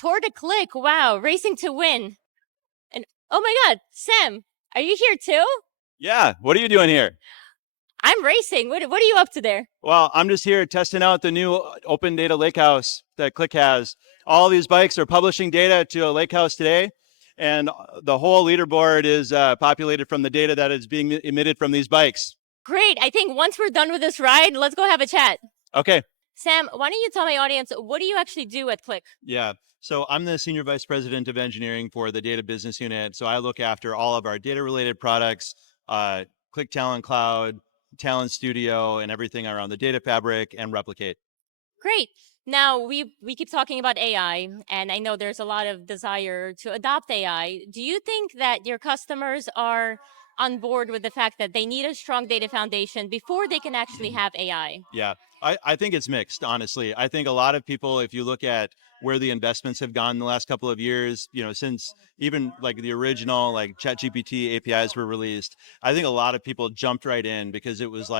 Tour de Qlik, wow, racing to win. And oh my God, Sam, are you here too? Yeah, what are you doing here? I'm racing. What are you up to there? Well, I'm just here testing out the new open data lakehouse that Qlik has. All these bikes are publishing data to a lakehouse today, and the whole leaderboard is populated from the data that is being emitted from these bikes. Great. I think once we're done with this ride, let's go have a chat. Okay. Sam, why don't you tell my audience, what do you actually do at Qlik? Yeah. So I'm the Senior Vice President of Engineering for the Data Business Unit. So I look after all of our data-related products, Qlik Talend Cloud, Talend Studio, and everything around the data fabric and Replicate. Great. Now, we keep talking about AI, and I know there's a lot of desire to adopt AI. Do you think that your customers are on board with the fact that they need a strong data foundation before they can actually have AI? Yeah, I think it's mixed, honestly. I think a lot of people, if you look at where the investments have gone in the last couple of years, since even like the original like ChatGPT APIs were released, I think a lot of people jumped right in because it was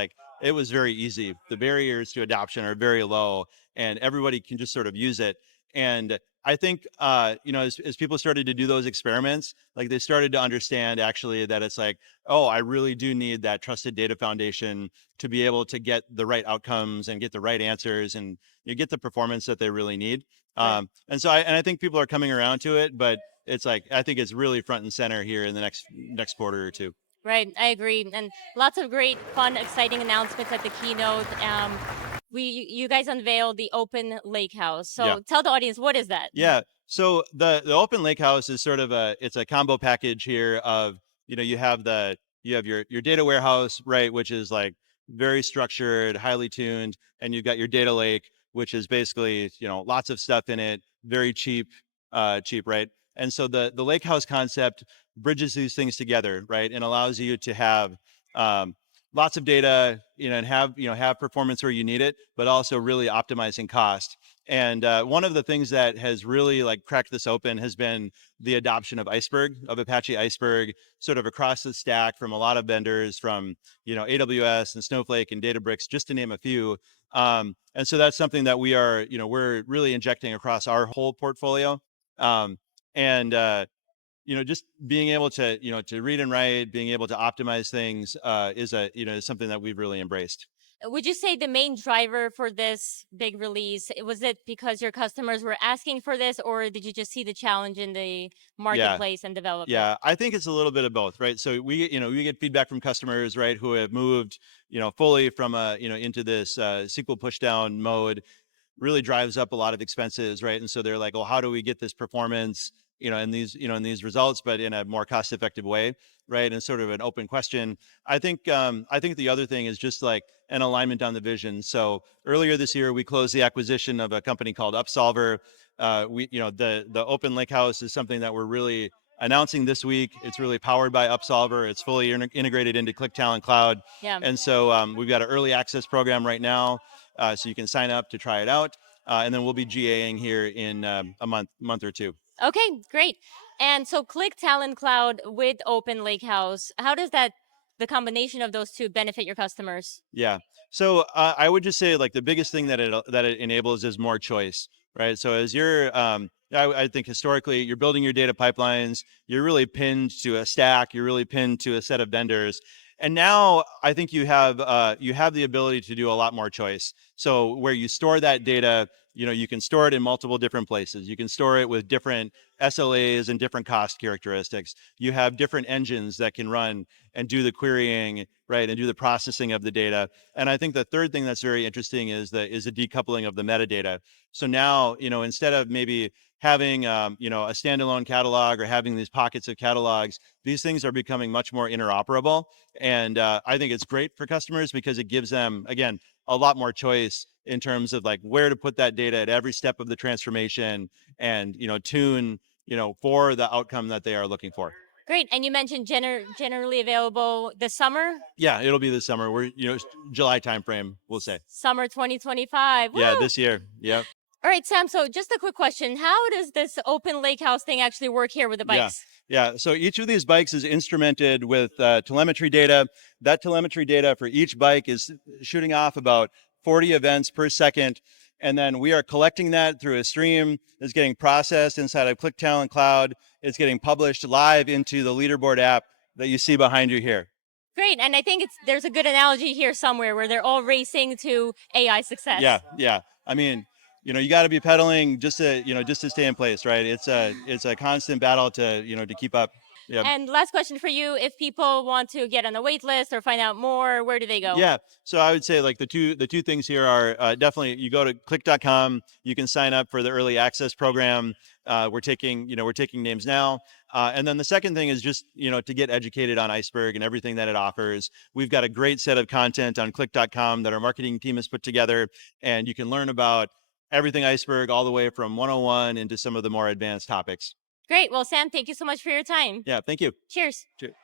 very easy. The barriers to adoption are very low and everybody can just sort of use it. And I think, as people started to do those experiments, like they started to understand actually that it's like, oh, I really do need that trusted data foundation to be able to get the right outcomes and get the right answers and you get the performance that they really need. Right. And so I think people are coming around to it, but it's like, I think it's really front and center here in the next quarter or two. Right, I agree, and lots of great, fun, exciting announcements at the keynote. You guys unveiled the Open Lakehouse. Yeah. So tell the audience, what is that? Yeah. So the Open Lakehouse is sort of it's a combo package here of, you have your data warehouse, right, which is like very structured, highly tuned, and you've got your data lake, which is basically, lots of stuff in it, very cheap, right? And so the Lakehouse concept bridges these things together, right, and allows you to have lots of data, and have performance where you need it, but also really optimizing cost. And one of the things that has really like cracked this open has been the adoption of Apache Iceberg, sort of across the stack from a lot of vendors, from AWS and Snowflake and Databricks, just to name a few. And so that's something that we're really injecting across our whole portfolio. Um, and just being able to read and write, being able to optimize things is something that we've really embraced. Would you say the main driver for this big release, was it because your customers were asking for this, or did you just see the challenge in the Yeah. marketplace and develop it? Yeah, I think it's a little bit of both, right? So we get feedback from customers, right, who have moved, fully from into this SQL pushdown mode, really drives up a lot of expenses, right? And so they're like, well, how do we get this performance, in these results, but in a more cost-effective way, right? And sort of an open question. I think the other thing is just like an alignment on the vision. So earlier this year, we closed the acquisition of a company called Upsolver. The Open Lakehouse is something that we're really announcing this week. It's really powered by Upsolver. It's fully integrated into Qlik Talend Cloud. Yeah. And so we've got an early access program right now, so you can sign up to try it out. And then we'll be GAing here in a month or two. Okay, great. And so Qlik Talend Cloud with Open Lakehouse, how does the combination of those two benefit your customers? Yeah. So I would just say like the biggest thing that it enables is more choice, right? So as I think historically you're building your data pipelines, you're really pinned to a stack, you're really pinned to a set of vendors. And now I think you have the ability to do a lot more choice. So where you store that data, you can store it in multiple different places. You can store it with different SLAs and different cost characteristics. You have different engines that can run and do the querying, right, and do the processing of the data. And I think the third thing that's very interesting is the decoupling of the metadata. So now, instead of maybe having a standalone catalog or having these pockets of catalogs, these things are becoming much more interoperable. And I think it's great for customers because it gives them, again, a lot more choice in terms of like where to put that data at every step of the transformation and, tune, for the outcome that they are looking for. Great. And you mentioned generally available this summer? Yeah, it'll be this summer. We're, July timeframe, we'll say. Summer 2025. Yeah, Woo! this year. Yep. All right, Sam, so just a quick question. How does this Open Lakehouse thing actually work here with the bikes? Yeah. So each of these bikes is instrumented with telemetry data. That telemetry data for each bike is shooting off about 40 events per second. And then we are collecting that through a stream that's getting processed inside of Qlik Talend Cloud. It's getting published live into the leaderboard app that you see behind you here. Great, and I think there's a good analogy here somewhere where they're all racing to AI success. Yeah. I mean, you got to be pedaling just to stay in place, right? It's a constant battle to keep up. Yeah. And last question for you: if people want to get on the wait list or find out more, where do they go? Yeah. So I would say like the two things here are definitely you go to qlik.com. You can sign up for the early access program. We're taking names now. And then the second thing is just to get educated on Iceberg and everything that it offers. We've got a great set of content on qlik.com that our marketing team has put together, and you can learn about everything Iceberg all the way from 101 into some of the more advanced topics. Great. Well, Sam, thank you so much for your time. Yeah. Thank you. Cheers. Cheers.